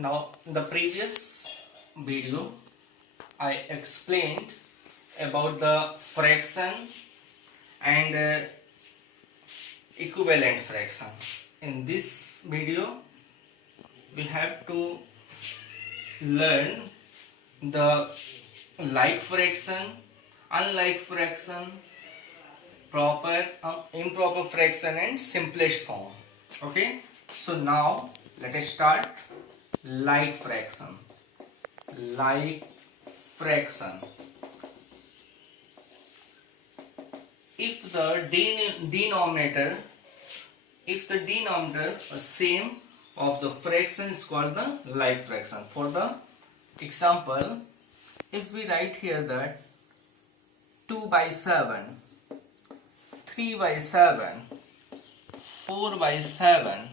Now, in the previous video, I explained about the fraction and equivalent fraction. In this video, we have to learn the like fraction, unlike fraction, proper, improper fraction and simplest form. Okay, so now let us start. Like fraction. Like fraction. If the denominator is same of the fraction is called the like fraction. For the example, if we write here that 2 by 7, 3 by 7, 4 by 7,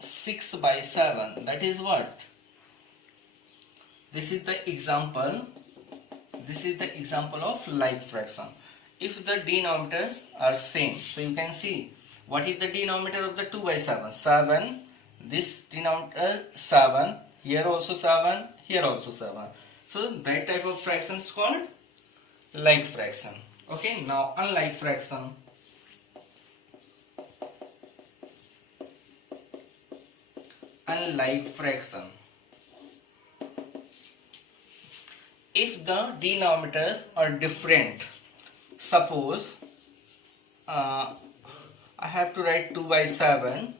6 by 7, that is what? This is the example. This is the example of like fraction. If the denominators are same, so you can see what is the denominator of the 2 by 7? 7. This denominator 7. Here also 7. Here also 7. So that type of fraction is called like fraction. Okay. Now unlike fraction. Unlike fraction. If the denominators are different, suppose I have to write 2 by 7,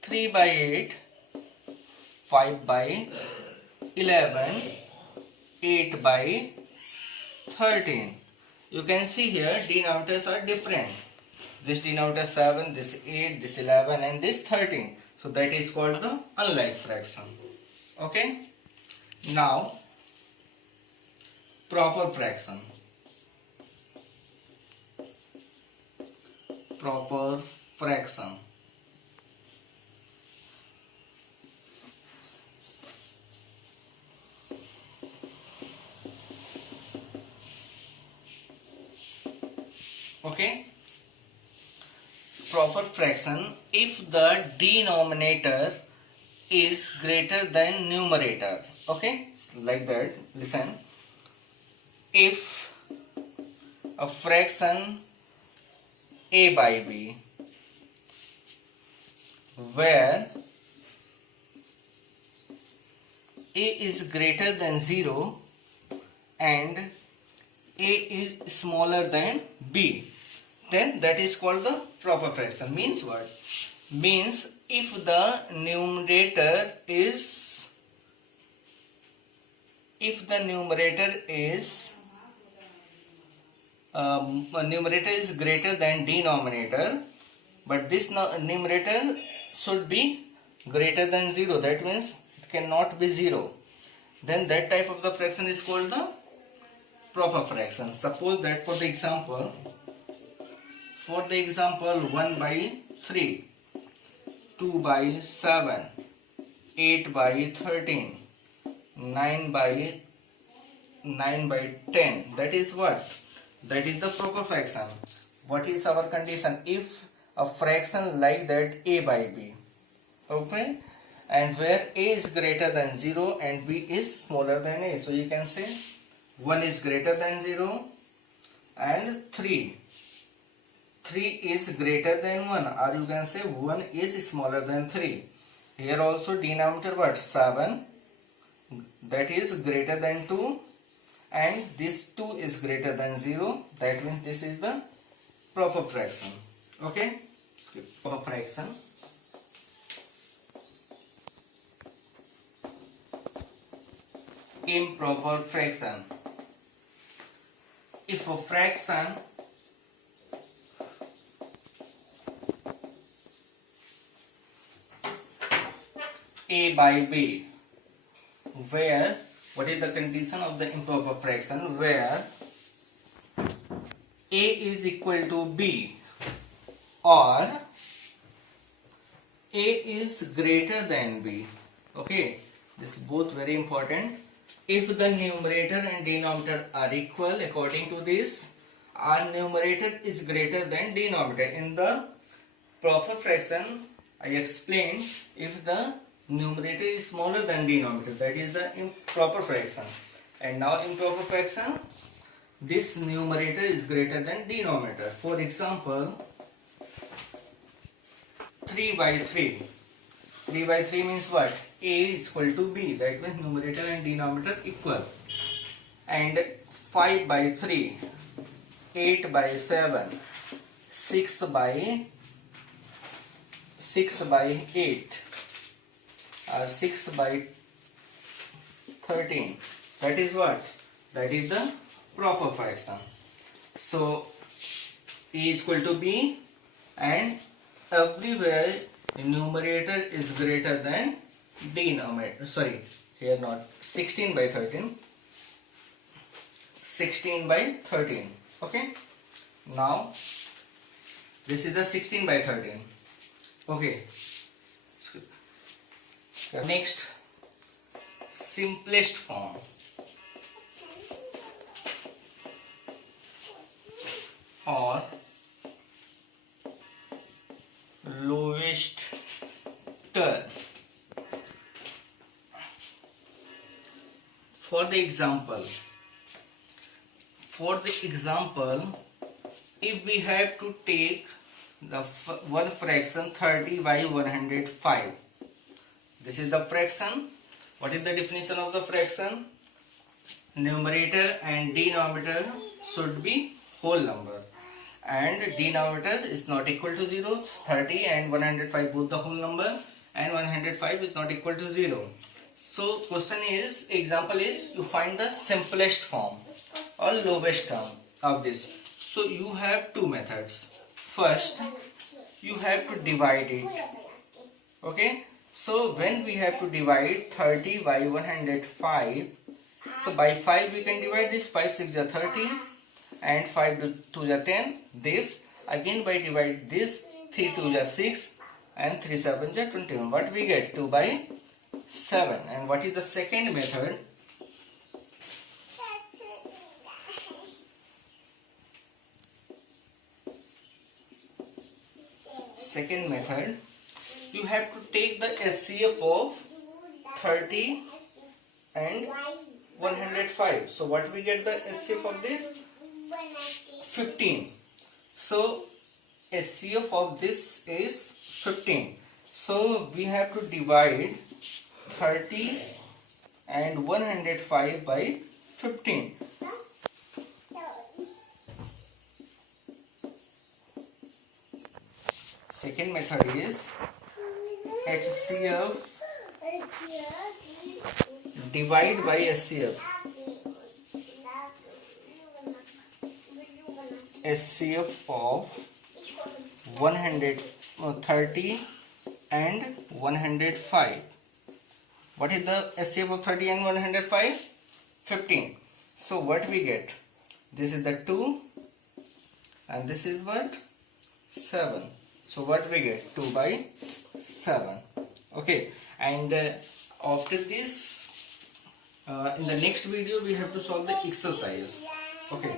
3 by 8, 5 by 11, 8 by 13. You can see here denominators are different. This denominator 7, this 8, this 11 and this 13. So that is called the unlike fraction. Okay. Now proper fraction. Proper fraction. Okay. Proper fraction, if the denominator is greater than numerator. Okay, like that. Listen. If a fraction a by b, where a is greater than 0 and a is smaller than b, then that is called the proper fraction. Means what? Means if the numerator is greater than denominator, but this numerator should be greater than 0. That means it cannot be 0. Then that type of the fraction is called the proper fraction. Suppose that for the example 1 by 3, 2 by 7, 8 by 13, 9 by 10. That is what? That is the proper fraction. What is our condition? If a fraction like that a by b. Okay. And where a is greater than 0 and b is smaller than a. So you can say 1 is greater than 0 and 3 is greater than 1, or you can say 1 is smaller than 3. Here also denominator what? 7, that is greater than 2, and this 2 is greater than 0. That means this is the proper fraction. Okay, proper fraction. Improper fraction. If a fraction a by b, where what is the condition of the improper fraction? Where a is equal to b or a is greater than b. Okay, this is both very important. If the numerator and denominator are equal, according to this, our numerator is greater than denominator. In the proper fraction, I explained if the numerator is smaller than denominator, that is the improper fraction. And now improper fraction, this numerator is greater than denominator. For example, 3 by 3. 3 by 3 means what? A is equal to B, that means numerator and denominator equal. And 5 by 3, 8 by 7, 6 by 8, 6 by 13. That is what? That is the proper fraction. So A is equal to B, and everywhere numerator is greater than denominator. Sorry, here not 16 by 13. 16 by 13. Okay. Now this is the 16 by 13. Okay. Next, simplest form. Or lowest term. For the example, if we have to take the one fraction 30 by 105, this is the fraction. What is the definition of the fraction? Numerator and denominator should be whole number, and denominator is not equal to 0. 30 and 105 both the whole number, and 105 is not equal to 0. So question is, example is, you find the simplest form or lowest term of this. So you have two methods. First, you have to divide it. Okay. So when we have to divide 30 by 105, so by 5 we can divide this. 5 6 is 30 and 5 2 is 10. This again by divide this, 3 2 is 6 and 3 7 is 21. What we get? 2 by 7. And what is the second method? Second method, you have to take the SCF of 30 and 105. So what we get the SCF of this? 15. So SCF of this is 15. So we have to divide 30 and 105 by 15. Second method is HCF divide by SCF. SCF of 130 and 105. What is the SCF of 30 and 105? 15. So what we get? This is the 2 and this is what? 7. So what we get? 2 by 7. Okay. And after this, in the next video we have to solve the exercise. Okay.